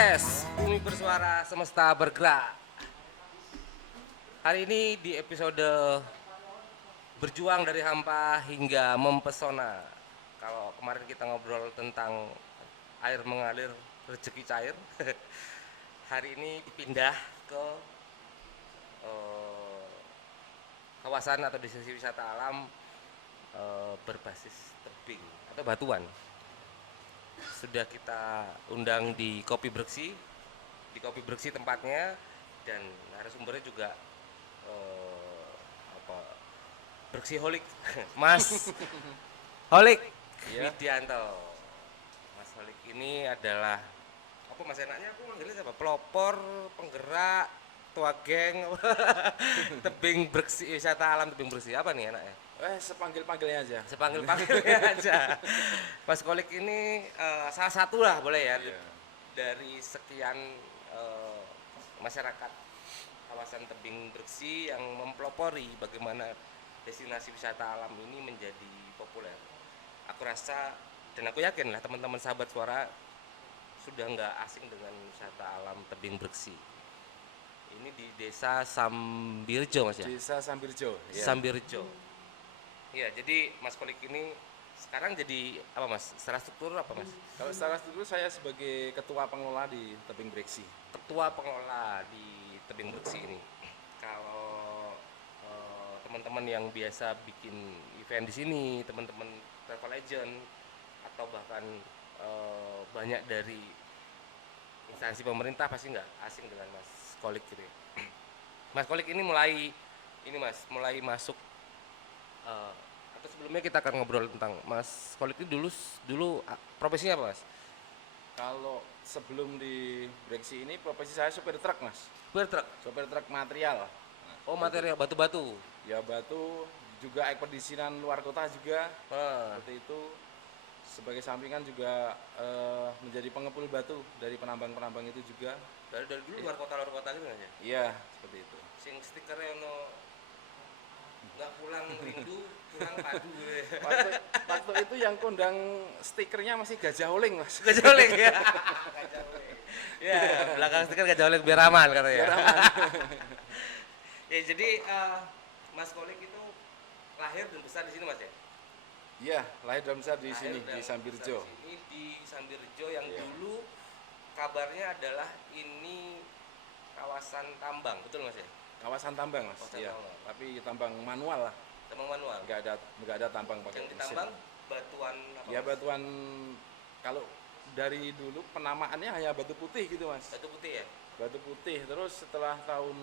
Podcast Bumi Bersuara Semesta Bergerak. Hari ini di episode Berjuang dari Hampa hingga Mempesona. Kalau kemarin kita ngobrol tentang air mengalir, rezeki cair. Hari ini dipindah ke kawasan atau destinasi wisata alam berbasis tebing atau batuan. Sudah kita undang di Kopi Breksi, tempatnya, dan narasumbernya juga Breksiholik, Mas Holik Widianto. Mas Holik ini adalah apa mas enaknya aku manggilnya siapa? Pelopor, penggerak, tua geng, tebing Breksi, wisata alam tebing Breksi, apa nih enaknya? Sepanggil-panggilnya aja. Sepanggil-panggilnya aja. Mas Kolik ini salah satu lah boleh ya, dari sekian masyarakat kawasan tebing Breksi yang mempelopori bagaimana destinasi wisata alam ini menjadi populer. Aku rasa dan aku yakin lah teman-teman sahabat suara sudah nggak asing dengan wisata alam tebing Breksi. Ini di Desa Sambirjo mas ya? Desa Sambirjo. Ya. Sambirjo. Iya, jadi Mas Kolik ini sekarang jadi apa mas? Secara struktur apa mas? Kalau secara struktur saya sebagai ketua pengelola di tebing Breksi. Ketua pengelola di tebing Breksi ini. Kalau teman-teman yang biasa bikin event di sini, teman-teman travel agent atau bahkan banyak dari instansi pemerintah pasti nggak asing dengan Mas Kolik gitu ya. Mas Kolik ini mulai masuk atau sebelumnya kita akan ngobrol tentang Mas Kolik ini dulu profesinya apa mas? Kalau sebelum di Breksi ini profesi saya supir truk mas. Supir truk material. Oh material batu-batu. Ya batu, juga ekspedisian luar kota juga. Seperti itu. Sebagai sampingan juga menjadi pengepul batu dari penambang-penambang itu juga. Dari dulu luar kota gitu aja? Iya, seperti itu. Sing stikernya nggak pulang rindu, pulang padu. Waktu itu yang kondang stikernya masih Gajah Oling mas. Gajah Oling ya. Gajah Oling. Ya, belakang stiker Gajah Oling biar aman katanya. Biar aman. Ya jadi Mas Kolik itu lahir dan besar di sini mas ya? Iya, lahir dan besar di sini di Sambirjo. Di Sambirjo yang dulu kabarnya adalah ini kawasan tambang, betul mas ya? Kawasan tambang mas, iya. Tapi tambang manual lah. Tambang manual. Nggak ada tambang pakai mesin. Yang ditambang batuan apa? Ya batuan, kalau dari dulu penamaannya hanya batu putih gitu mas. Batu putih ya? Batu putih. Terus setelah tahun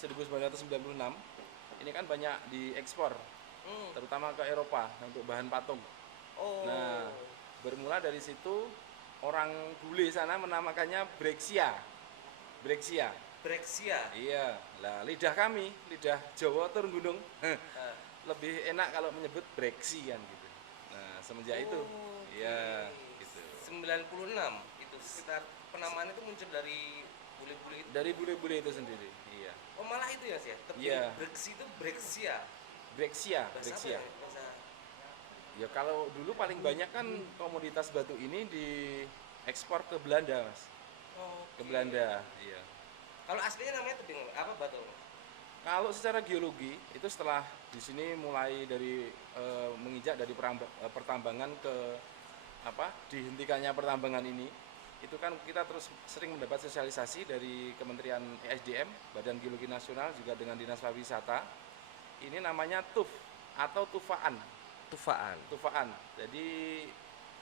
1996 ini kan banyak diekspor, terutama ke Eropa untuk bahan patung. Nah bermula dari situ orang bule sana menamakannya Brexia. Iya, lah lidah Jawa turun gunung lebih enak kalau menyebut Breksi kan gitu. Nah semenjak itu, iya gitu. 96 itu sekitar penamaan itu muncul dari bule-bule itu. Dari bule-bule itu sendiri, iya. Oh malah itu ya sih? Iya. Breksi itu Brexia. Brexia. Ya kalau dulu paling banyak kan komoditas batu ini diekspor ke Belanda mas. Ke Belanda, iya. Kalau aslinya namanya tebing apa batu? Kalau secara geologi itu setelah di sini mulai dari menginjak dari pertambangan ke dihentikannya pertambangan ini, itu kan kita terus sering mendapat sosialisasi dari Kementerian ESDM, Badan Geologi Nasional juga dengan Dinas Pariwisata. Ini namanya TUF atau Tufaan. Jadi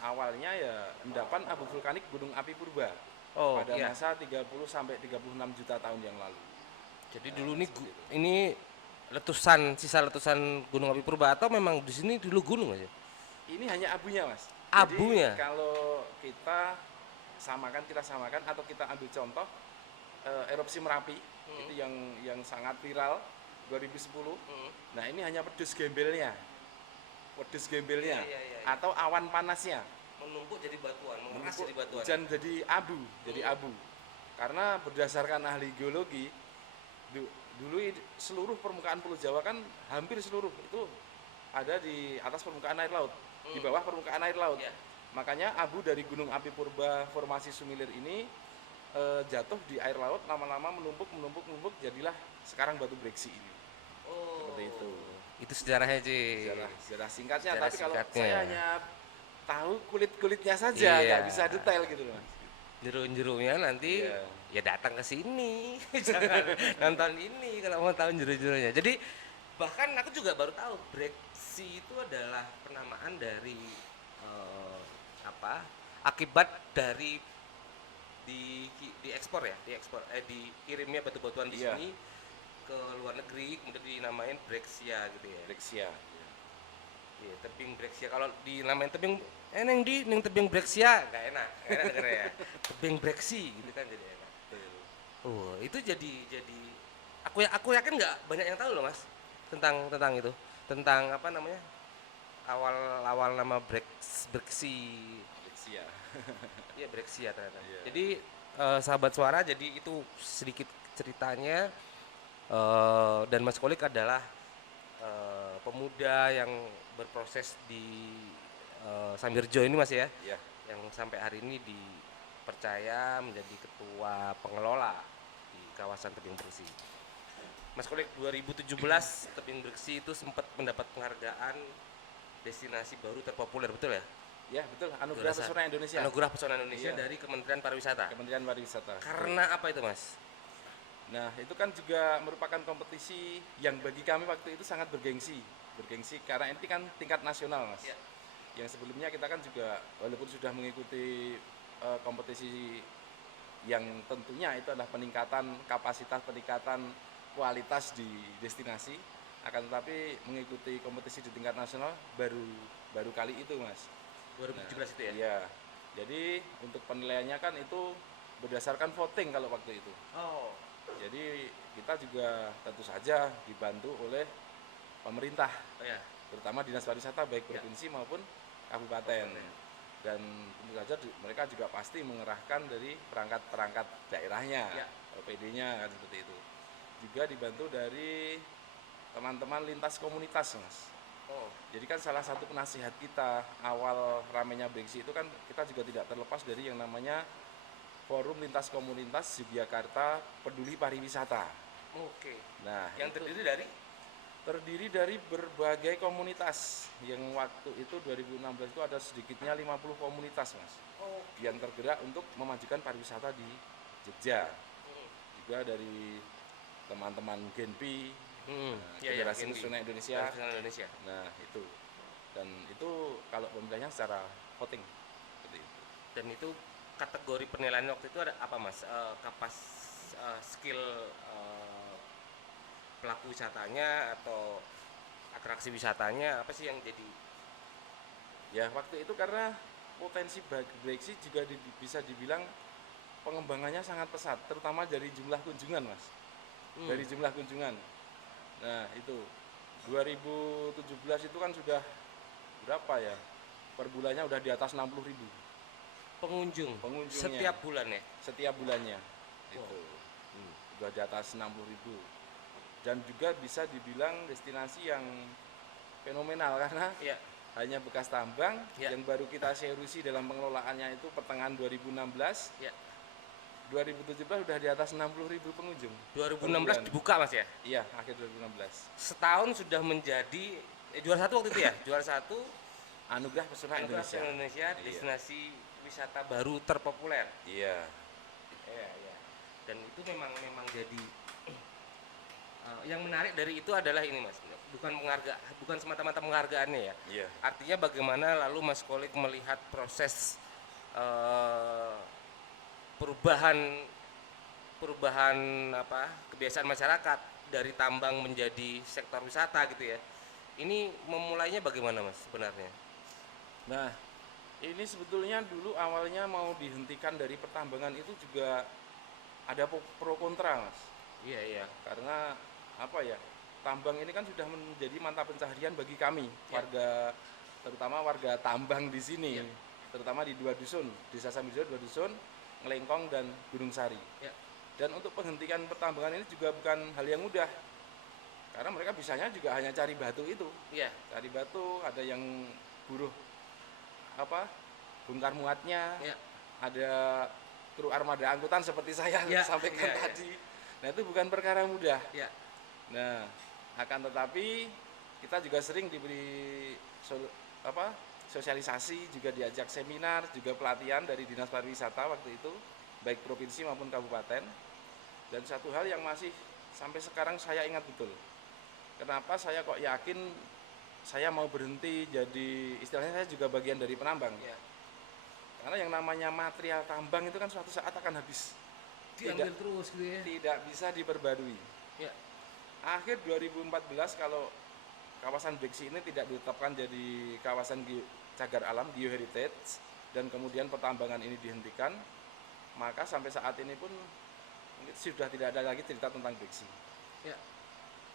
awalnya ya endapan abu vulkanik Gunung Api Purba. Pada masa 30 sampai 36 juta tahun yang lalu. Jadi dulu ini sisa letusan Gunung Api Purba atau memang di sini dulu gunung aja? Ini hanya abunya, Mas. Abunya. Jadi kalau kita samakan atau kita ambil contoh erupsi Merapi itu yang sangat viral 2010. Nah, ini hanya pedus gembelnya. Iya. Atau awan panasnya. Menumpuk jadi batuan, mengeras jadi batuan. Hujan jadi abu. Karena berdasarkan ahli geologi, dulu seluruh permukaan Pulau Jawa kan hampir seluruh itu ada di atas permukaan air laut, di bawah permukaan air laut. Makanya abu dari Gunung Api Purba formasi Sumilir ini jatuh di air laut, lama-lama menumpuk, jadilah sekarang batu breksi ini. Seperti itu. Itu sejarahnya, Ci. Sejarah singkatnya. Sejarah Tapi kalau singkatnya. saya hanya tahu kulit-kulitnya saja, Iya. nggak bisa detail gitu loh, Mas. Jeru-jerunya nanti Iya. ya datang ke sini. Jangan nonton ini kalau mau tahu jeru-jerunya. Jadi bahkan aku juga baru tahu breksi itu adalah penamaan dari eh, apa? Akibat dari diekspor ya, dikirimnya batu-batuan di Iya. sini ke luar negeri kemudian dinamain Brexia gitu ya. Brexia. Iya, tebing Brexia. Kalau dinamain tebing neng tebing Brexia nggak enak dengernya ya. Tebing Breksi gitu kan jadi enak. Oh, itu jadi aku yakin nggak banyak yang tahu loh, Mas, tentang itu. Tentang apa namanya? Awal nama Breksi. Brexia. Iya, Brexia ternyata. Iya. Jadi sahabat suara, jadi itu sedikit ceritanya. Dan Mas Kolik adalah pemuda yang berproses di Sambirjo ini, Mas ya, Iya. yang sampai hari ini dipercaya menjadi ketua pengelola di kawasan Tebing Breksi. Mas Kolik, 2017 Tebing Breksi itu sempat mendapat penghargaan destinasi baru terpopuler, betul ya? Ya, betul. Anugerah Juara Pesona Indonesia. Anugerah Pesona Indonesia Iya. dari Kementerian Pariwisata. Kementerian Pariwisata. Karena apa itu, Mas? Nah, itu kan juga merupakan kompetisi yang bagi kami waktu itu sangat bergengsi. Bergengsi karena ini kan tingkat nasional, Mas. Ya. Yang sebelumnya kita kan juga walaupun sudah mengikuti kompetisi yang tentunya itu adalah peningkatan kapasitas, peningkatan kualitas di destinasi, akan tetapi mengikuti kompetisi di tingkat nasional baru kali itu, Mas. 2017 itu ya? Iya. Jadi untuk penilaiannya kan itu berdasarkan voting kalau waktu itu. Oh. Jadi kita juga tentu saja dibantu oleh pemerintah, Oh ya. terutama dinas pariwisata baik Ya. provinsi maupun kabupaten. Dan tentu saja mereka juga pasti mengerahkan dari perangkat-perangkat daerahnya, Ya. OPD-nya kan seperti itu. Juga dibantu dari teman-teman lintas komunitas, Mas. Oh. Jadi kan salah satu penasihat kita awal ramenya Breksi itu kan kita juga tidak terlepas dari yang namanya Forum Lintas Komunitas Yogyakarta Peduli Pariwisata. Oke. Nah, Yang itu terdiri dari dari berbagai komunitas. Yang waktu itu 2016 itu ada sedikitnya 50 komunitas, Mas, yang tergerak untuk memajukan pariwisata di Jogja. Juga dari teman-teman Genpi, Federasi Pesona Indonesia. Indonesia. Nah, itu. Dan itu kalau pemilihannya secara voting seperti itu. Dan itu kategori penilaian waktu itu ada apa, Mas? Skill pelaku wisatanya atau atraksi wisatanya apa sih yang jadi? Ya, waktu itu karena potensi Breksi juga bisa dibilang pengembangannya sangat pesat, terutama dari jumlah kunjungan, Mas. Dari jumlah kunjungan. Nah, itu 2017 itu kan sudah berapa ya? Per bulannya udah di atas 60.000 pengunjungnya. Setiap bulan ya? Setiap bulannya. Wow. Itu. Udah di atas 60.000. Dan juga bisa dibilang destinasi yang fenomenal karena Iya. hanya bekas tambang Ya. yang baru kita seriusi dalam pengelolaannya itu pertengahan 2016. Ya. 2017 udah di atas 60.000 pengunjung. 2016 dibuka, Mas ya? Iya, akhir 2016. Setahun sudah menjadi juara satu waktu itu ya? Juara satu Anugerah Pesona Anugerah Indonesia. Indonesia, Iya. destinasi wisata baru terpopuler. Iya. Iya, iya. Dan itu memang jadi yang menarik dari itu adalah ini, Mas. Bukan semata-mata penghargaannya ya. Iya. Artinya bagaimana lalu Mas Kolik melihat proses perubahan kebiasaan masyarakat dari tambang menjadi sektor wisata gitu ya. Ini memulainya bagaimana, Mas, sebenarnya? Nah, ini sebetulnya dulu awalnya mau dihentikan dari pertambangan itu juga ada pro kontra, Mas. Iya, iya. Karena apa ya? Tambang ini kan sudah menjadi mata pencaharian bagi kami, Ya. terutama warga tambang di sini, Ya. terutama di dua dusun, Desa Sambirjo, dua dusun, Ngelengkong dan Gunung Sari. Ya. Dan untuk penghentian pertambangan ini juga bukan hal yang mudah, karena mereka bisanya juga hanya cari batu itu, Iya. cari batu, ada yang buruh bongkar muatnya, Ya. ada kru armada angkutan seperti saya Ya, sampaikan ya, ya. tadi. Nah itu bukan perkara mudah. Ya. Nah akan tetapi kita juga sering diberi sosialisasi, juga diajak seminar, juga pelatihan dari Dinas Pariwisata waktu itu, baik provinsi maupun kabupaten. Dan satu hal yang masih sampai sekarang saya ingat betul, kenapa saya kok yakin saya mau berhenti jadi, istilahnya saya juga bagian dari penambang. Ya. Karena yang namanya material tambang itu kan suatu saat akan habis, Diambil terus gitu ya. tidak bisa diperbarui. Ya. Akhir 2014 kalau kawasan Beksi ini tidak ditetapkan jadi kawasan cagar alam geoheritage dan kemudian pertambangan ini dihentikan, maka sampai saat ini pun sudah tidak ada lagi cerita tentang Beksi. Ya.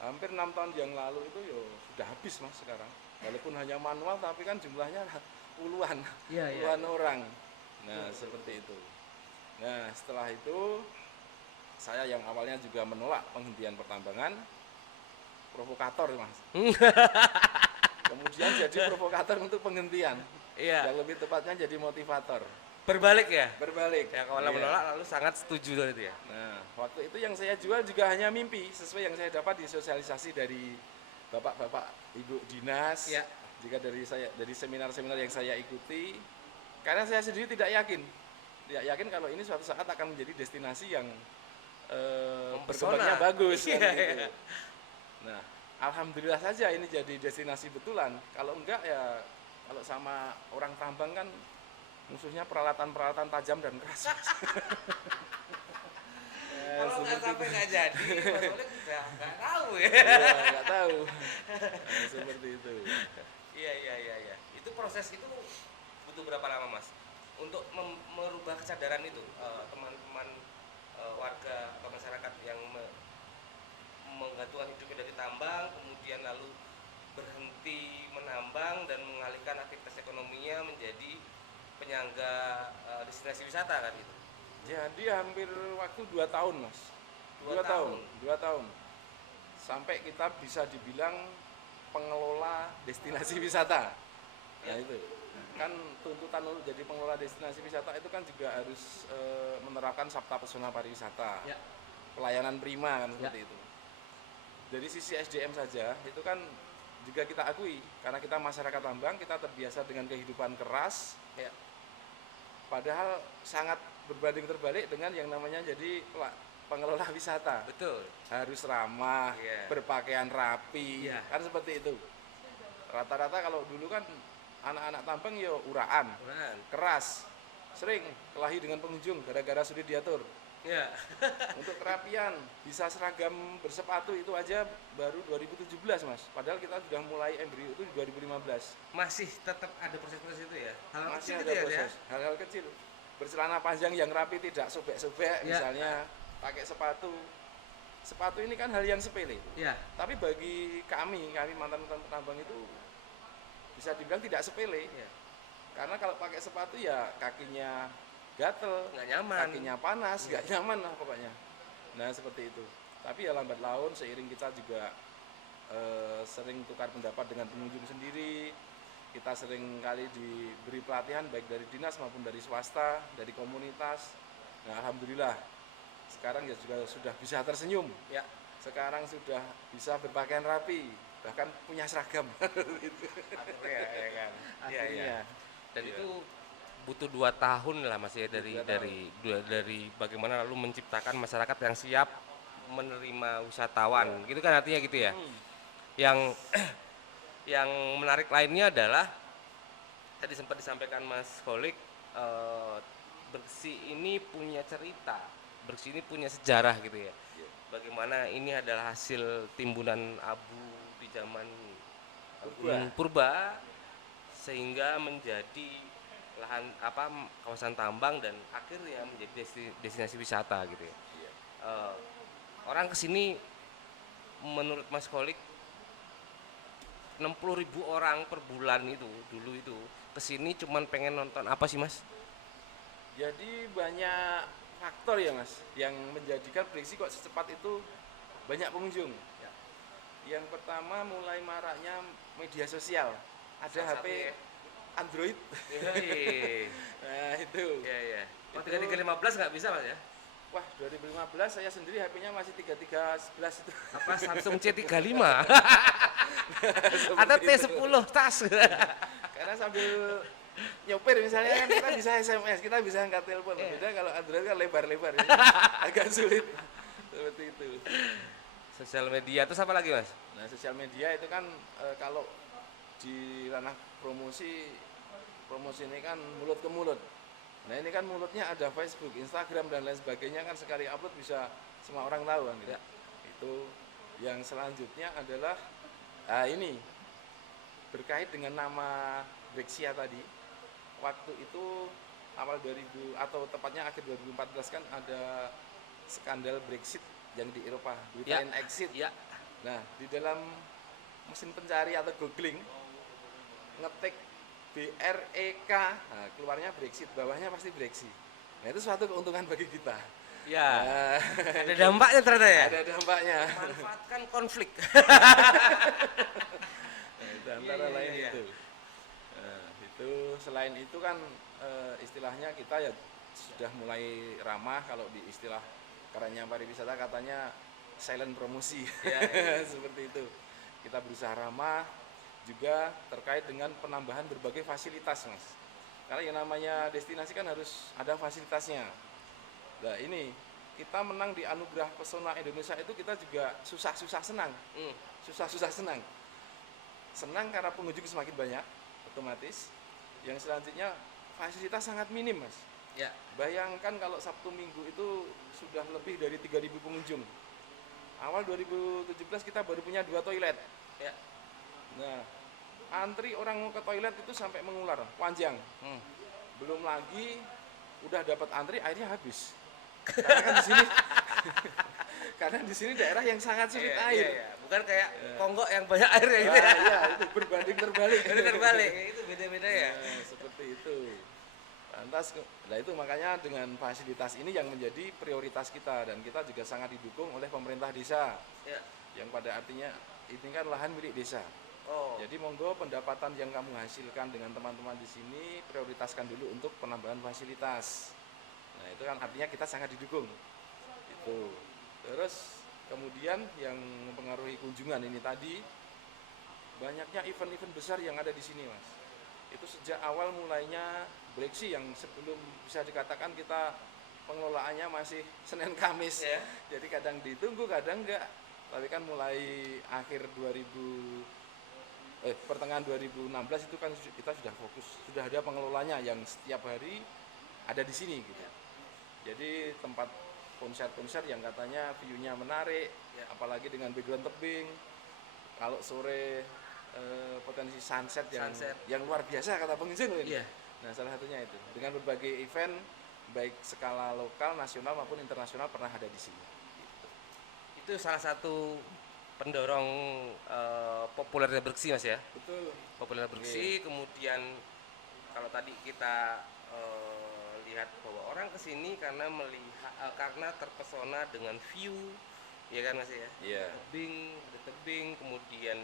Hampir 6 tahun yang lalu itu sudah habis mas sekarang, walaupun hanya manual tapi kan jumlahnya puluhan, Ya, puluhan ya. orang. Nah seperti itu. Nah setelah itu saya yang awalnya juga menolak penghentian pertambangan, provokator mas. Kemudian jadi provokator untuk penghentian. Iya. Yang lebih tepatnya jadi motivator. Berbalik ya. Berbalik. Ya kalau Iya. menolak lalu sangat setuju dari itu ya. Nah, waktu itu yang saya jual juga hanya mimpi, sesuai yang saya dapat di sosialisasi dari bapak-bapak ibu dinas, Ya. juga dari seminar-seminar yang saya ikuti. Karena saya sendiri tidak yakin kalau ini suatu saat akan menjadi destinasi yang berkembangnya bagus kan, Iya, gitu. iya. Nah, alhamdulillah saja ini jadi destinasi betulan. Kalau enggak ya, kalau sama orang tambang kan musuhnya peralatan-peralatan tajam dan keras. Kalau nggak sampai nggak jadi, Mas Oleg udah nggak tahu ya. Iya, nggak tahu. Nah, seperti itu. Iya. Itu proses itu butuh berapa lama mas? Untuk merubah kesadaran itu teman-teman warga atau masyarakat yang menggantungkan hidupnya dari tambang, kemudian lalu berhenti menambang dan mengalihkan aktivitas ekonominya menjadi penyangga destinasi wisata kan itu. Jadi hampir waktu 2 tahun mas. 2 tahun. 2 tahun. Sampai kita bisa dibilang pengelola destinasi wisata. Nah itu kan tuntutan untuk jadi pengelola destinasi wisata itu kan juga harus menerapkan Sabta Pesona Pariwisata. Ya. Pelayanan prima kan seperti Ya. itu. Dari sisi SDM saja itu kan juga kita akui, karena kita masyarakat tambang, kita terbiasa dengan kehidupan keras. Ya. Padahal sangat berbanding terbalik dengan yang namanya jadi pengelola wisata. Betul. Harus ramah, Iya. berpakaian rapi, Iya. kan seperti itu. Rata-rata kalau dulu kan anak-anak tambang ya uraan, Kan. keras, sering kelahi dengan pengunjung gara-gara sulit diatur. Ya. Untuk kerapian, bisa seragam bersepatu itu aja baru 2017 mas. Padahal kita sudah mulai embrio itu di 2015. Masih tetap ada proses-proses itu ya. Hal Masih kecil ada itu ya, proses, hal-hal kecil. Bercelana panjang yang rapi, tidak sobek-sobek, Ya. misalnya pakai sepatu. Sepatu ini kan hal yang sepele. Ya. Tapi bagi kami mantan-mantan penambang itu bisa dibilang tidak sepele. Ya. Karena kalau pakai sepatu ya kakinya gatel, Nggak nyaman. kakinya panas, nggak nyaman lah pokoknya. Nah seperti itu. Tapi ya lambat laun seiring kita juga sering tukar pendapat dengan pengunjung sendiri. Kita sering kali diberi pelatihan baik dari dinas maupun dari swasta, dari komunitas. Nah alhamdulillah sekarang ya juga sudah bisa tersenyum. Ya. Sekarang sudah bisa berpakaian rapi, bahkan punya seragam. Akhirnya ya kan. Iya. Akhirnya. Dan Iya. itu butuh 2 tahun lah mas ya dari Dua dari bagaimana lalu menciptakan masyarakat yang siap menerima wisatawan. Gitu kan artinya gitu ya. Yang yang menarik lainnya adalah tadi sempat disampaikan Mas Kholik, Beksi ini punya cerita, Beksi ini punya sejarah gitu ya. Iya. Bagaimana ini adalah hasil timbunan abu di zaman Purba. purba sehingga menjadi lahan kawasan tambang dan akhirnya menjadi destinasi wisata gitu ya. Iya. Orang kesini menurut Mas Kholik 60.000 orang per bulan itu dulu itu kesini cuman pengen nonton apa sih mas? Jadi banyak faktor ya mas yang menjadikan Beksi kok secepat itu banyak pengunjung. Ya. Yang pertama mulai maraknya media sosial. Ada Salah HP satu ya. Android. Yoi. Nah itu. Iya. Oh, 3315 nggak bisa Mas ya? Wah, 2015 saya sendiri HP-nya masih 3311 itu. Apa Samsung C35? Atau T10 tas? Karena sambil nyopir misalnya kan kita bisa SMS, kita bisa angkat telepon. Beda kalau Android kan lebar-lebar ya. Agak sulit. Seperti itu. Sosial media terus apa lagi Mas? Nah, sosial media itu kan kalau di ranah promosi ini kan mulut ke mulut. Nah, ini kan mulutnya ada Facebook, Instagram dan lain sebagainya kan sekali upload bisa semua orang tahu kan gitu. Ya. Itu yang selanjutnya adalah ini berkait dengan nama Brexia tadi. Waktu itu awal 2000 atau tepatnya akhir 2014 kan ada skandal Brexit yang di Eropa, Britain exit. Ya. Nah, di dalam mesin pencari atau googling ngetik BREK, nah, keluarnya Brexit, bawahnya pasti Brexit. Nah, itu suatu keuntungan bagi kita. Ya. Nah, Ada dampaknya ternyata ya. ada dampaknya. Manfaatkan konflik. Nah, itu antara Iya. lain itu. Nah, itu selain itu kan istilahnya kita ya sudah mulai ramah kalau di istilah kerennya pariwisata katanya silent promosi. Ya. Seperti itu. Kita berusaha ramah juga terkait dengan penambahan berbagai fasilitas, Mas. Karena yang namanya destinasi kan harus ada fasilitasnya. Nah, ini kita menang di anugerah pesona Indonesia itu kita juga susah-susah senang. Susah-susah senang. Senang karena pengunjung semakin banyak, otomatis. Yang selanjutnya fasilitas sangat minim, Mas. Ya. Bayangkan kalau Sabtu Minggu itu sudah lebih dari 3.000 pengunjung. Awal 2017 kita baru punya 2 toilet. Ya. Nah, antri orang mau ke toilet itu sampai mengular, panjang. Belum lagi udah dapat antri airnya habis. Karena kan di sini karena di sini daerah yang sangat sulit air. Iya. Bukan kayak Kongo yang banyak air ya gitu ya. Iya, itu berbanding terbalik. Itu terbalik, itu beda-beda ya. Nah, seperti itu. Lantas, nah itu makanya dengan fasilitas ini yang menjadi prioritas kita dan kita juga sangat didukung oleh pemerintah desa. Ya. Yang pada artinya ini kan lahan milik desa. Oh. Jadi monggo pendapatan yang kamu hasilkan dengan teman-teman di sini prioritaskan dulu untuk penambahan fasilitas. Nah, itu kan artinya kita sangat didukung. Itu. Terus kemudian yang mempengaruhi kunjungan ini tadi banyaknya event-event besar yang ada di sini, Mas. Itu sejak awal mulainya Brexit yang sebelum bisa dikatakan kita pengelolaannya masih Senin Kamis. Ya. Jadi kadang ditunggu, kadang enggak. Tapi kan mulai akhir pertengahan 2016 itu kan kita sudah fokus, sudah ada pengelolanya yang setiap hari ada di sini gitu. Jadi tempat konser-konser yang katanya view-nya menarik, apalagi dengan background tebing. Kalau sore potensi sunset yang luar biasa kata pengunjung ini. Iya. Nah, salah satunya itu dengan berbagai event baik skala lokal, nasional maupun internasional pernah ada di sini. Itu salah satu pendorong populernya Brexit Mas ya. Betul. Populer Brexit, kemudian kalau tadi kita lihat bahwa orang kesini karena melihat karena terpesona dengan view, ya kan Mas ya. Iya. Tebing, kemudian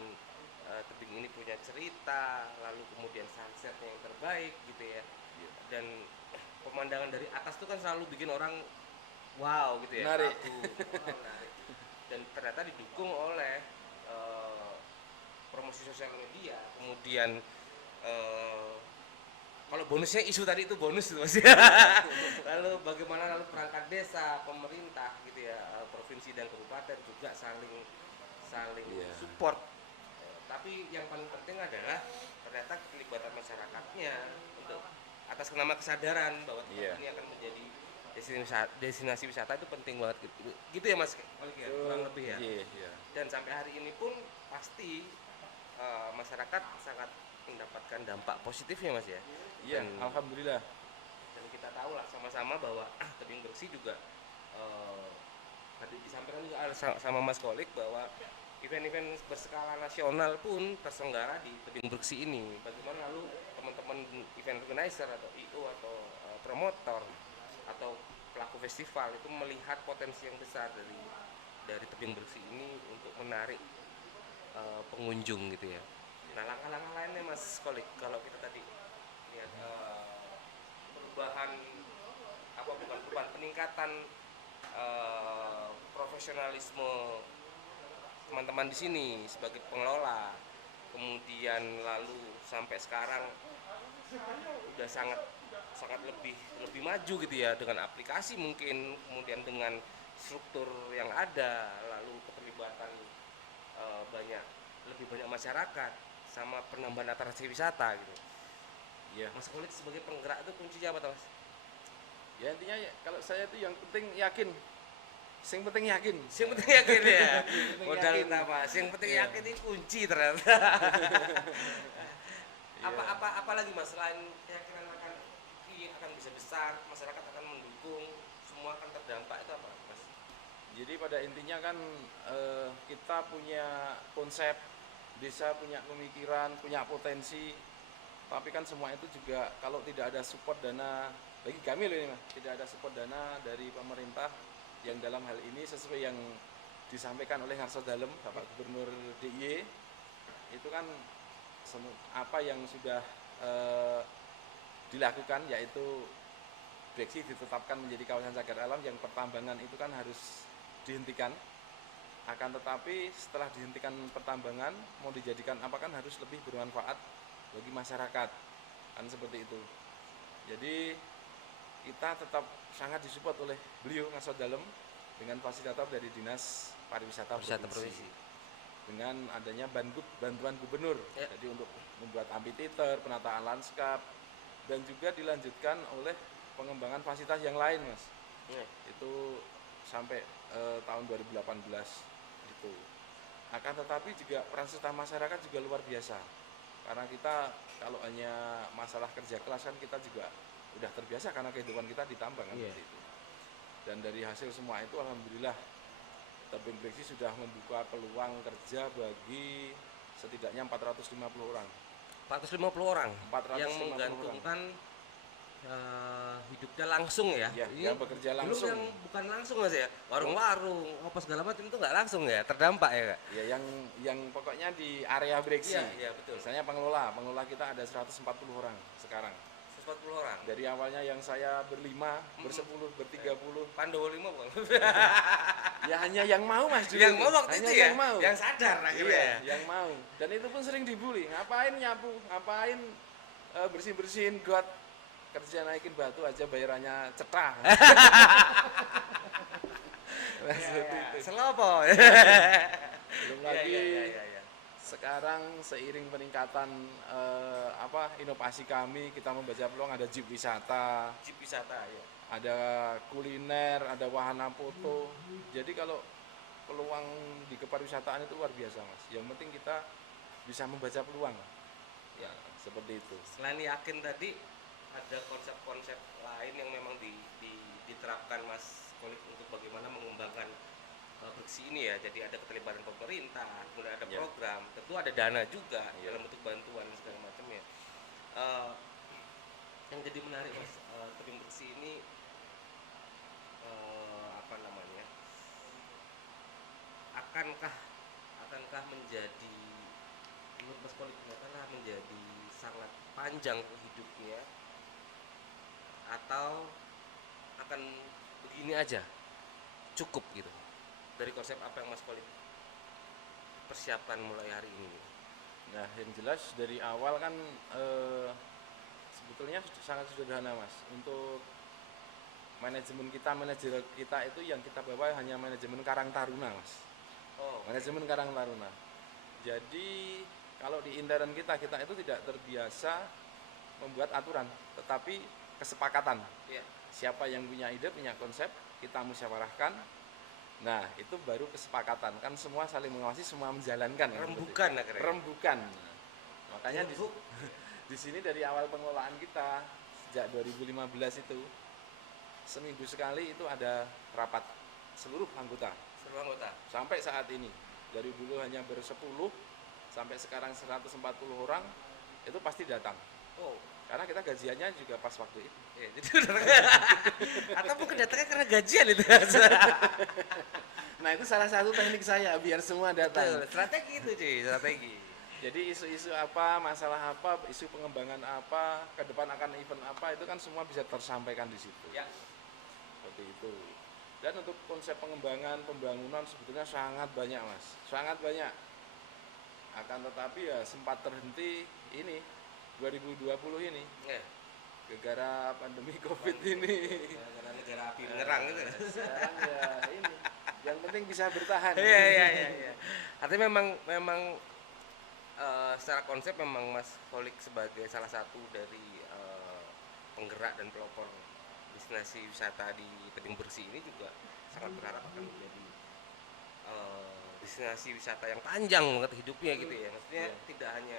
tebing ini punya cerita, lalu kemudian sunsetnya yang terbaik gitu ya. Iya. Dan pemandangan dari atas itu kan selalu bikin orang wow gitu ya. Menarik. Menarik. Dan ternyata didukung oleh promosi sosial media, kemudian kalau bonusnya isu tadi itu bonus itu Mas ya. Lalu bagaimana perangkat desa, pemerintah gitu ya, provinsi dan kabupaten juga saling support. Tapi yang paling penting adalah ternyata keterlibatan masyarakatnya untuk atas nama kesadaran bahwa tempat ini akan menjadi destinasi wisata itu penting banget gitu ya Mas, kurang lebih ya. Iya. Dan sampai hari ini pun pasti masyarakat sangat mendapatkan dampak positifnya Mas ya. Iya, alhamdulillah. Dan kita tahu lah sama-sama bahwa tebing bersih juga tadi disampaikan juga sama Mas Kolik bahwa event-event berskala nasional pun terselenggara di tebing bersih ini. Bagaimana lalu teman-teman event organizer atau IO atau promotor atau pelaku festival itu melihat potensi yang besar dari tebing bersih ini untuk menarik pengunjung gitu ya. Nah, langkah-langkah lainnya Mas Kolik kalau kita tadi lihat perubahan peningkatan profesionalisme teman-teman di sini sebagai pengelola, kemudian lalu sampai sekarang udah sangat sangat lebih maju gitu ya, dengan aplikasi mungkin, kemudian dengan struktur yang ada, lalu keterlibatan banyak, lebih banyak masyarakat, sama penambahan atraksi wisata gitu. Iya. Mas Khalid sebagai penggerak itu kuncinya apa, Mas? Ya intinya kalau saya itu yang penting yakin. Sing penting yakin. Yang penting yakin ya. Penting Modal yakin. utama. Yang penting Iya. yakin ini kunci ternyata. Iya. Apa lagi Mas, selain keyakinan akan bisa besar, masyarakat akan mendukung, semua akan terdampak, itu apa, Mas? Jadi pada intinya kan kita punya konsep, desa punya pemikiran, punya potensi, tapi kan semua itu juga kalau tidak ada support dana, bagi kami loh ini Mas, tidak ada support dana dari pemerintah yang dalam hal ini sesuai yang disampaikan oleh Ngarso Dalem, Bapak Gubernur DIY, itu kan apa yang sudah dilakukan, yaitu Breksi ditetapkan menjadi kawasan cagar alam yang pertambangan itu kan harus dihentikan. Akan tetapi setelah dihentikan pertambangan mau dijadikan apa kan harus lebih bermanfaat bagi masyarakat, kan seperti itu. Jadi kita tetap sangat disupport oleh beliau Ngarso Dalem dengan fasilitator dari Dinas Pariwisata Provinsi. Dengan adanya bantuan gubernur, Ya. jadi untuk membuat amphitheater, penataan lanskap, dan juga dilanjutkan oleh pengembangan fasilitas yang lain Mas. Ya. Itu sampai tahun 2018 itu. Akan tetapi juga peran serta masyarakat juga luar biasa, karena kita kalau hanya masalah kerja kelas kan kita juga udah terbiasa karena kehidupan kita di tambang kan seperti itu. Dan dari hasil semua itu alhamdulillah Tebing Breksi sudah membuka peluang kerja bagi setidaknya 450 orang. 450 orang 450 yang menggantungkan hidupnya langsung ya. Ya, Ini yang bekerja belum langsung. yang bukan langsung Mas ya. Warung-warung, apa segala macam itu nggak langsung ya, terdampak ya, Kak? Ya, yang pokoknya di area Breksi. Iya, betul. Misalnya pengelola kita ada 140 orang sekarang. 140 orang. Dari awalnya yang saya berlima, bersepuluh, bertiga puluh, Pandowo 5 bukan? ya hanya yang mau Mas dulu. Yang mau waktu hanya itu ya, yang mau. yang sadar akhirnya. Iya, yang mau. Dan itu pun sering dibully. Ngapain nyapu, ngapain bersihin-bersihin got, kerja naikin batu aja bayarannya cetah. Nah, seperti itu. Selopo. Belum lagi sekarang seiring peningkatan inovasi kami, kita membaca peluang ada jeep wisata, Ya. ada kuliner, ada wahana foto. Jadi kalau peluang di kepariwisataan itu luar biasa Mas. Yang penting kita bisa membaca peluang. Ya, seperti itu. Selain yakin tadi, ada konsep-konsep lain yang memang diterapkan Mas Khalid untuk bagaimana mengembangkan Breksi ini ya. Jadi ada keterlibatan pemerintah, kemudian ada Ya. program, tentu ada dana juga Ya. dalam bentuk bantuan segala macam ya. Yang jadi menarik Mas, Tebing Breksi ini apa namanya? Akankah menjadi, menurut Mas Khalid, menjadi sangat panjang hidupnya, atau akan begini aja cukup gitu, dari konsep apa yang Mas Khalid persiapkan mulai hari ini? Nah, yang jelas dari awal kan sebetulnya sangat sederhana Mas. Untuk manajer kita itu yang kita bawa hanya manajemen Karang Taruna Mas. Manajemen Karang Taruna. Jadi kalau di intern kita itu tidak terbiasa membuat aturan, tetapi kesepakatan. Ya. Siapa yang punya ide, punya konsep, kita musyawarahkan. Nah, itu baru kesepakatan. Kan semua saling mengawasi, semua menjalankan. Rembukan akhirnya. Rembukan. Makanya di sini dari awal pengelolaan kita sejak 2015 itu seminggu sekali itu ada rapat seluruh anggota. Sampai saat ini dari dulu hanya bersepuluh sampai sekarang 140 orang itu pasti datang. Karena kita gajiannya juga pas waktu itu. Ya, jadi atau mungkin datangnya karena gajian itu. Nah, itu salah satu teknik saya biar semua datang. Betul, strategi itu cuy, strategi. Jadi isu-isu apa, masalah apa, isu pengembangan apa, ke depan akan event apa, itu kan semua bisa tersampaikan di situ. Ya. seperti itu. Dan untuk konsep pengembangan pembangunan sebetulnya sangat banyak mas, sangat banyak. Akan tetapi ya sempat terhenti ini 2020 ini Ya, gara-gara pandemi COVID ini. karena negara api menyerang gitu. Sekarang ya ini, yang penting bisa bertahan. Iya, iya, iya, iya. Artinya memang secara konsep memang Mas Holik sebagai salah satu dari penggerak dan pelopor destinasi wisata di Tebing Bersih ini juga sangat berharap akan menjadi destinasi wisata yang panjang banget hidupnya gitu ya. Maksudnya Iya. tidak hanya,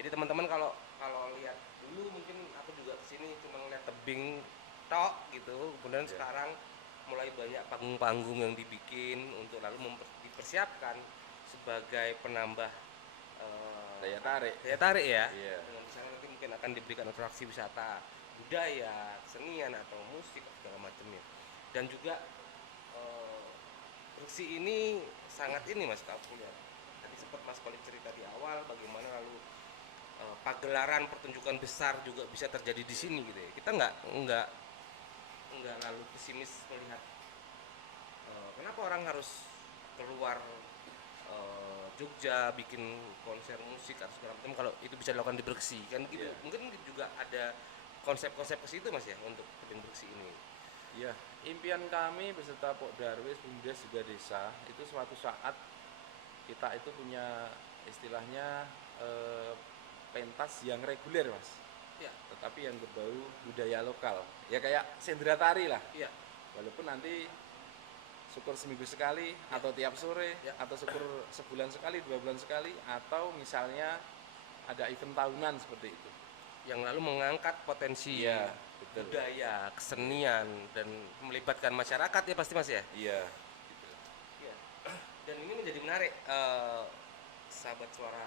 jadi teman-teman kalau kalau lihat dulu mungkin aku juga kesini cuma ngeliat tebing tok gitu, kemudian Iya. sekarang mulai banyak panggung-panggung yang dibikin untuk lalu dipersiapkan sebagai penambah Daya tarik. daya tarik ya. Iya. Dengan misalnya nanti mungkin akan diberikan atraksi wisata budaya, kesenian atau musik atau segala macamnya. Dan juga eh, Bersih ini sangat ini Mas kalau aku lihat. Tadi sempat Mas Kolik cerita di awal bagaimana lalu pagelaran pertunjukan besar juga bisa terjadi di sini gitu ya. Kita nggak lalu pesimis melihat kenapa orang harus keluar Jogja bikin konser musik atau segala macam kalau itu bisa dilakukan di Bersih kan gitu. Iya. Mungkin juga ada konsep-konsep ke situ Mas ya untuk Tebing Bersih ini. Ya, impian kami beserta Pok Darwis, BUMDes juga desa itu suatu saat kita itu punya istilahnya pentas yang reguler mas, Ya, tetapi yang berbau budaya lokal. Ya kayak sendera tari lah. iya. Walaupun nanti syukur seminggu sekali atau tiap sore Ya. atau syukur sebulan sekali, 2 bulan sekali, atau misalnya ada event tahunan seperti itu. Yang lalu mengangkat potensi Iya, betul. budaya, kesenian dan melibatkan masyarakat ya pasti Mas ya. Iya. Iya. Dan ini menjadi menarik sahabat suara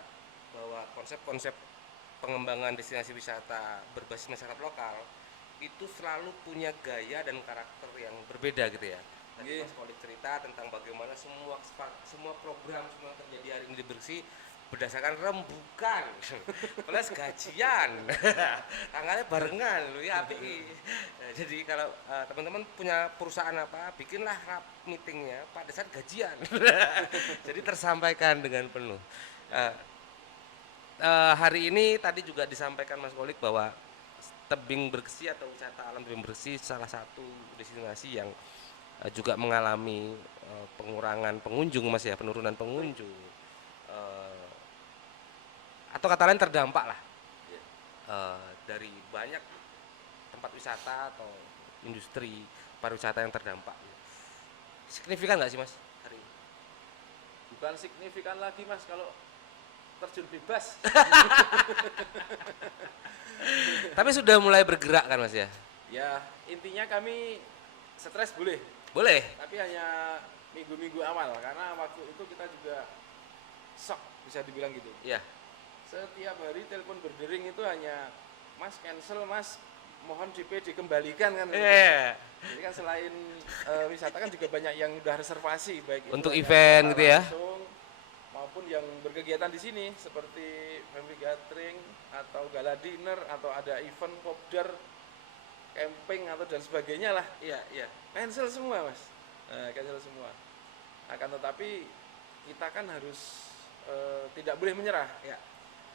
bahwa konsep-konsep pengembangan destinasi wisata berbasis masyarakat lokal itu selalu punya gaya dan karakter yang berbeda gitu ya. Tadi Nggih. Mas Kolik cerita tentang bagaimana semua program semua yang terjadi hari ini di Bersih berdasarkan rembukan plus gajian tanggalnya barengan lu ya api. Nah, jadi kalau teman-teman punya perusahaan apa bikinlah meetingnya pada saat gajian jadi tersampaikan dengan penuh. Eh, Hari ini tadi juga disampaikan Mas Kolik bahwa Tebing Bersih atau wisata alam Tebing Bersih salah satu destinasi yang juga mengalami pengurangan pengunjung Mas ya, penurunan pengunjung. Atau kata lain terdampak lah Iya. dari banyak tempat wisata atau industri pariwisata yang terdampak. Signifikan nggak sih Mas hari ini? Bukan signifikan lagi mas kalau terjun bebas. Tapi sudah mulai bergerak kan Mas ya? Ya intinya kami stres boleh, Boleh. tapi hanya minggu-minggu awal karena waktu itu kita juga shock bisa dibilang gitu. Ya. Setiap hari telepon berdering itu hanya mas cancel mas, mohon DP dikembalikan kan. Iya. Jadi kan selain wisata kan juga banyak yang udah reservasi baik itu Untuk hanya event secara gitu ya? langsung maupun yang berkegiatan di sini seperti family gathering atau gala dinner atau ada event popdar, camping atau dan sebagainya lah. Iya, iya. Cancel semua mas, cancel semua. Akan tetapi kita kan harus tidak boleh menyerah, Ya.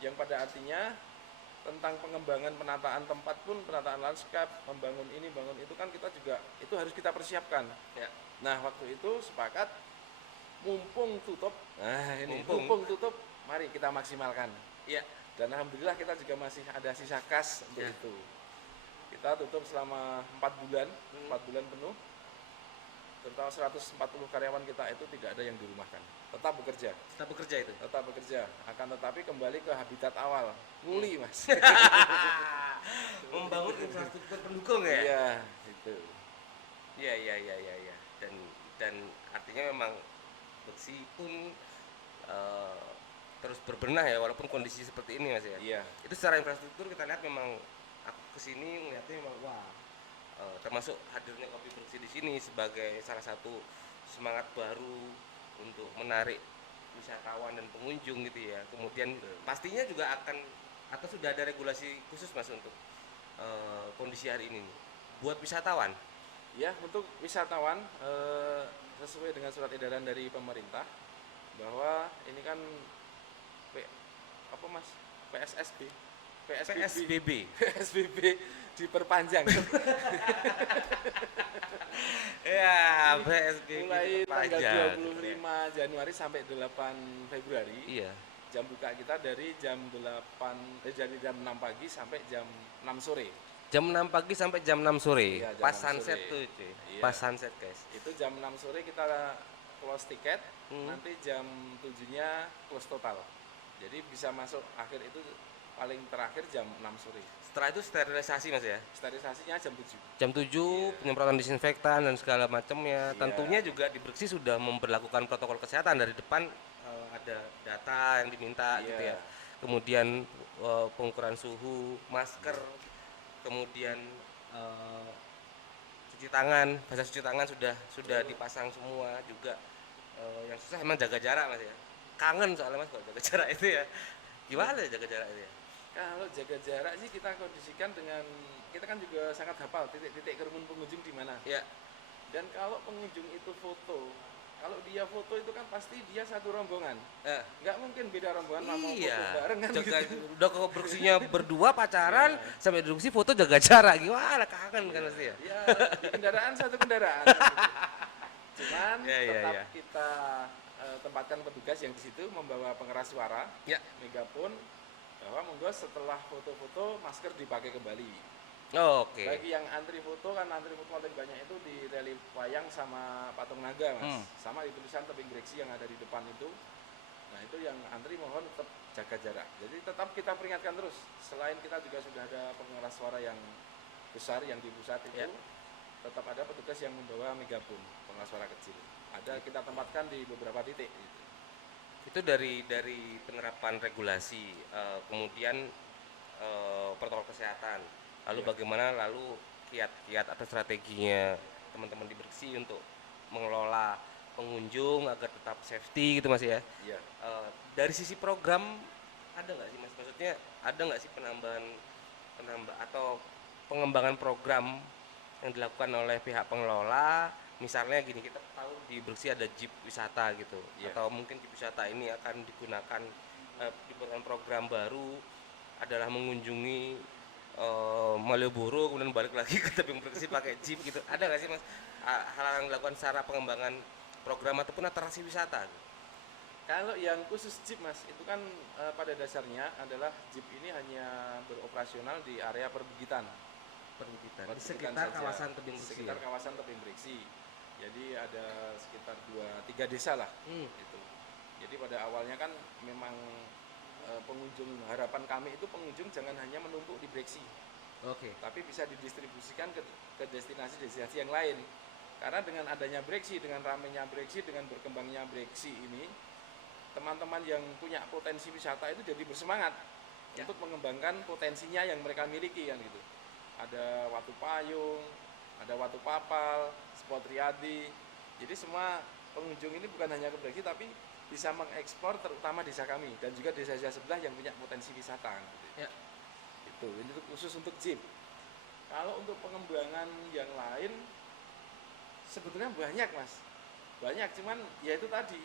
yang pada artinya tentang pengembangan penataan tempat pun, penataan lanskap, membangun ini, bangun itu kan kita juga itu harus kita persiapkan. Ya. Nah waktu itu sepakat mumpung tutup, nah ini Mumpung. mumpung tutup, mari kita maksimalkan. Iya. Dan alhamdulillah kita juga masih ada sisa kas untuk Ya. itu. Kita tutup selama 4 bulan, 4 bulan penuh. Total 140 karyawan kita itu tidak ada yang dirumahkan, tetap bekerja, Kita bekerja itu. tetap bekerja. Akan tetapi kembali ke habitat awal, nguli mas. Membangun infrastruktur pendukung ya. Iya, itu. Iya, iya, iya, iya, iya. Dan artinya memang Bersih pun terus berbenah ya walaupun kondisi seperti ini Mas ya. Iya, Itu secara infrastruktur kita lihat memang aku kesini melihatnya memang wah termasuk hadirnya Kopi Bersih di sini sebagai salah satu semangat baru untuk menarik wisatawan dan pengunjung gitu ya. Kemudian pastinya juga akan atau sudah ada regulasi khusus Mas untuk kondisi hari ini nih. Buat wisatawan Ya, untuk wisatawan sesuai dengan surat edaran dari pemerintah bahwa ini kan P, apa Mas? PSSB, PSBB. PSBB diperpanjang Ya, PSBB mulai tanggal diperpanjang. 25 Januari sampai 8 Februari. Iya. Jam buka kita dari jam 8 dari jam 6 pagi sampai jam 6 sore. Jam 6 pagi sampai jam 6 sore. Iya, jam Pas 6 sunset sore. tuh, cuy. Iya. Pas sunset, guys. Itu jam 6 sore kita close tiket, nanti jam 7-nya close total. Jadi bisa masuk akhir itu paling terakhir jam 6 sore. Setelah itu sterilisasi, Mas ya. Sterilisasinya jam 7. Jam 7 penyemprotan disinfektan dan segala macamnya. Iya. Tentunya juga di Bersih sudah memperlakukan protokol kesehatan dari depan, ada data yang diminta Iya. gitu ya. Kemudian pengukuran suhu, masker, kemudian cuci tangan, basa cuci tangan sudah dipasang semua juga. Yang susah emang jaga jarak, Mas ya. Kangen soalnya, Mas, kalau jaga jarak itu ya. Gimana ya jaga jarak itu ya? Kalau jaga jarak sih kita kondisikan dengan kita kan juga sangat hafal titik-titik kerumun pengunjung di mana. Ya. Dan kalau pengunjung itu foto, kalau dia foto itu kan pasti dia satu rombongan. Eh, Nggak mungkin beda rombongan mau foto iya. bareng kan Jaga, gitu. udah ke Bersihnya berdua pacaran Iya. sampai duduk foto jaga jarak. Gimana, kangen kan pasti ya? Ya, di kendaraan satu kendaraan. Cuman Ya, ya, tetap ya. kita tempatkan petugas yang di situ membawa pengeras suara, Ya. megafon, bahwa monggo setelah foto-foto masker dipakai kembali. Oke. Bagi yang antri foto kan antri foto paling banyak itu di relief wayang sama patung naga Mas. Sama di tulisan tebing breksi yang ada di depan itu. Nah itu yang antri mohon tetap jaga jarak. Jadi tetap kita peringatkan terus. Selain kita juga sudah ada pengeras suara yang besar yang di pusat itu, Ya. tetap ada petugas yang membawa megafon pengeras suara kecil. Ada kita tempatkan di beberapa titik. Gitu. Itu dari penerapan regulasi, kemudian protokol kesehatan. Lalu Iya. bagaimana lalu kiat-kiat atau strateginya teman-teman di Bersih untuk mengelola pengunjung agar tetap safety gitu, Mas ya. Iya. Dari sisi program ada nggak sih, Mas? Maksudnya ada nggak sih penambahan atau pengembangan program yang dilakukan oleh pihak pengelola? Misalnya gini, kita tahu di Bersih ada jeep wisata gitu, Iya. atau mungkin jeep wisata ini akan digunakan dibuatkan program baru adalah mengunjungi Malioboro kemudian balik lagi ke tebing Bersih pakai jeep gitu. Ada nggak sih, Mas, hal yang dilakukan secara pengembangan program ataupun atraksi wisata? Kalau yang khusus jeep Mas, itu kan pada dasarnya adalah jeep ini hanya beroperasional di area perbukitan. Perbukitan di Perbukitan sekitar saja. kawasan tebing Di Bersih. sekitar kawasan tebing breksi. Jadi ada sekitar 2-3 desa lah. Gitu. Jadi pada awalnya kan memang pengunjung, harapan kami itu pengunjung jangan hanya menumpuk di breksi, Oke. tapi bisa didistribusikan ke destinasi-destinasi yang lain. Karena dengan adanya breksi, dengan ramenya breksi, dengan berkembangnya breksi ini, teman-teman yang punya potensi wisata itu jadi bersemangat Ya. untuk mengembangkan potensinya yang mereka miliki kan gitu. Ada Watu Payung, ada Watu Papal, Spot Riyadi. Jadi semua pengunjung ini bukan hanya ke breksi tapi bisa mengekspor terutama desa kami dan juga desa-desa sebelah yang punya potensi wisata gitu. Ya. Itu ini khusus untuk jeep. Kalau untuk pengembangan yang lain sebetulnya banyak Mas. Banyak cuman ya itu tadi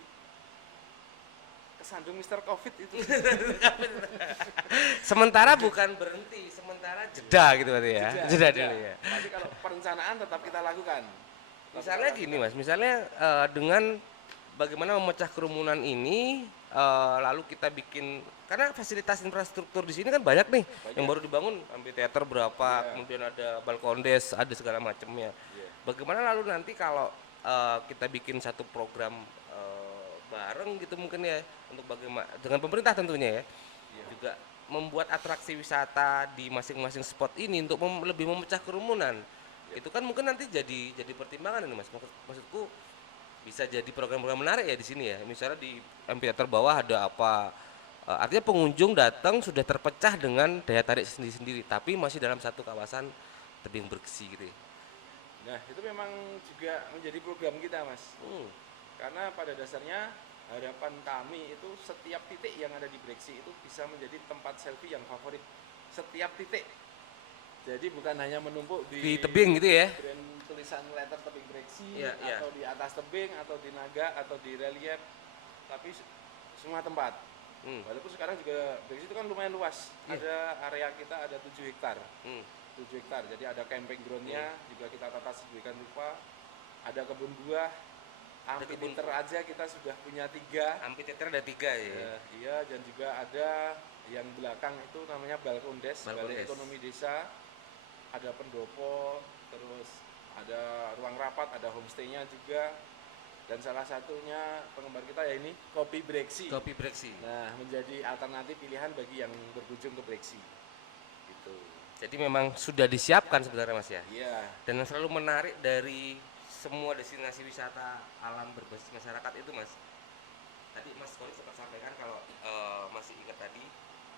kesandung Mr. Covid itu. Sementara bukan berhenti, sementara jeda gitu berarti ya. Jeda dulu ya. Tapi kalau perencanaan tetap kita lakukan. Misalnya gini, Mas, misalnya dengan bagaimana memecah kerumunan ini, lalu kita bikin, karena fasilitas infrastruktur di sini kan banyak nih, yang baru dibangun, amphitheater berapa, Iya. kemudian ada balkondes, ada segala macamnya. Iya. Bagaimana lalu nanti kalau kita bikin satu program bareng gitu mungkin ya, untuk bagaimana dengan pemerintah tentunya ya, Iya. juga membuat atraksi wisata di masing-masing spot ini untuk lebih memecah kerumunan. Itu kan mungkin nanti jadi pertimbangan ini, Mas. Maksudku bisa jadi program-program menarik ya di sini ya. Misalnya di amphitheater bawah ada apa? Artinya pengunjung datang sudah terpecah dengan daya tarik sendiri-sendiri, tapi masih dalam satu kawasan tebing Bersih gitu ya. Nah, itu memang juga menjadi program kita, Mas. Karena pada dasarnya harapan kami itu setiap titik yang ada di Breksi itu bisa menjadi tempat selfie yang favorit. Setiap titik. Jadi bukan hanya menumpuk di tebing gitu ya. brand tulisan letter tebing breksi Iya, iya. atau di atas tebing atau di naga atau di relief, tapi semua tempat. Walaupun sekarang juga breksi itu kan lumayan luas. Iya. Ada area kita ada 7 hektar. Hmm. 7 hektar. Jadi ada camping ground-nya juga kita tata sedemikian rupa. Ada kebun buah. Amphitheater aja kita sudah punya 3. Amphitheater ada 3 ya. Iya, dan juga ada yang belakang itu namanya Balkondes, Balai Ekonomi Desa. Ada pendopo, terus ada ruang rapat, ada homestay-nya juga. Dan salah satunya penggemar kita ya ini Kopi Breksi. Kopi Breksi. Nah, menjadi alternatif pilihan bagi yang berkunjung ke Breksi. Gitu. Jadi memang sudah disiapkan sebenarnya Mas ya. Iya. Dan yang selalu menarik dari semua destinasi wisata alam berbasis masyarakat itu Mas. Tadi Mas Kolik sempat sampaikan kalau masih ingat tadi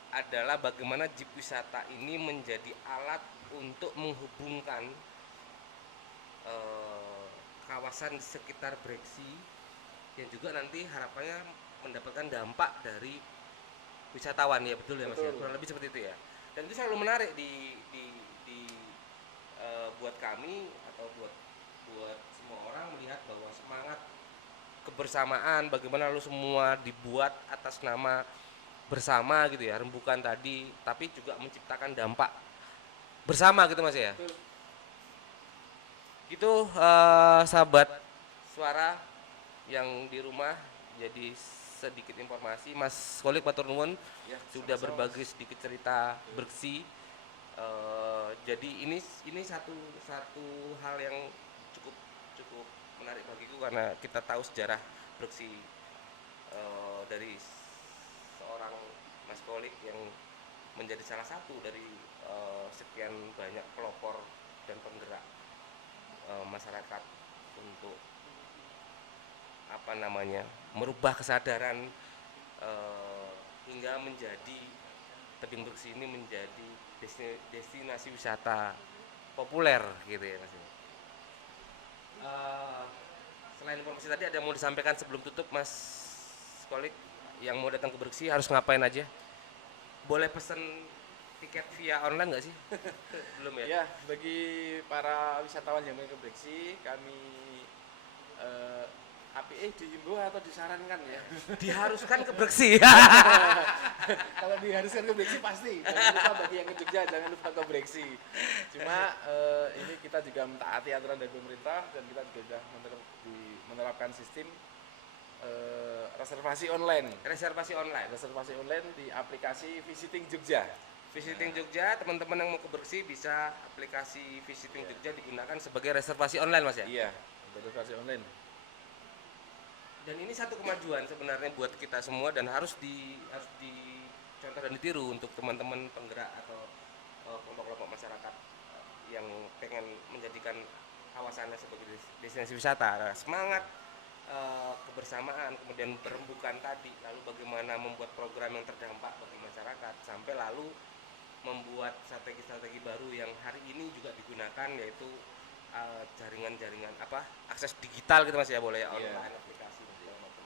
adalah bagaimana jeep wisata ini menjadi alat untuk menghubungkan kawasan di sekitar Breksi yang juga nanti harapannya mendapatkan dampak dari wisatawan ya, betul ya Mas ya, kurang lebih seperti itu ya. Dan itu selalu menarik di buat kami atau buat semua orang melihat bahwa semangat kebersamaan bagaimana lalu semua dibuat atas nama bersama gitu ya, rembukan tadi, tapi juga menciptakan dampak bersama gitu Mas ya. Betul. Gitu sahabat suara yang di rumah, jadi sedikit informasi Mas Kolik matur nuwun Ya, sudah sama-sama, berbagi sedikit cerita Breksi. Jadi ini satu hal yang cukup menarik bagiku karena kita tahu sejarah Breksi dari seorang Mas Kolik yang menjadi salah satu dari sekian banyak pelopor dan penggerak masyarakat untuk merubah kesadaran hingga menjadi tebing Breksi ini menjadi destinasi wisata populer gitu ya Mas. Selain informasi tadi ada yang mau disampaikan sebelum tutup Mas Kolik, yang mau datang ke Breksi harus ngapain aja? Boleh pesen tiket via online nggak sih? Belum ya? Ya, bagi para wisatawan yang mau ke Breksi, kami APE diimbau atau disarankan ya. Diharuskan ke Breksi. Kalau diharuskan ke Breksi pasti. Jangan lupa bagi yang ke Jogja jangan lupa ke Breksi. Cuma ini kita juga mentaati aturan dari pemerintah dan kita juga sudah menerapkan sistem reservasi online. Reservasi online. Reservasi online di aplikasi Visiting Jogja. Visiting Jogja, teman-teman yang mau ke Breksi bisa aplikasi Visiting Jogja digunakan sebagai reservasi online Mas ya? Iya, reservasi online. Dan ini satu kemajuan sebenarnya buat kita semua dan harus dicontoh dan ditiru untuk teman-teman penggerak atau kelompok-kelompok masyarakat yang pengen menjadikan kawasannya sebagai destinasi wisata. Nah, semangat kebersamaan, kemudian perembukan tadi, lalu bagaimana membuat program yang terdampak bagi masyarakat, sampai lalu membuat strategi-strategi baru yang hari ini juga digunakan, yaitu jaringan-jaringan akses digital gitu Mas ya, boleh ya, online aplikasi segala macam.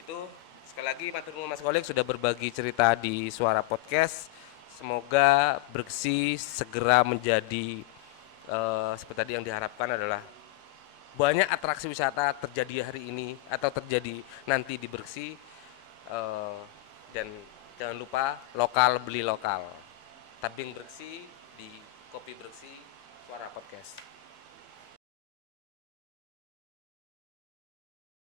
Itu sekali lagi matur nuwun Mas Kolik sudah berbagi cerita di Suara Podcast. Semoga Breksi segera menjadi seperti tadi yang diharapkan adalah banyak atraksi wisata terjadi hari ini atau terjadi nanti di Breksi, dan jangan lupa lokal beli lokal. Tebing Breksi di Kopi Breksi, Suara Podcast.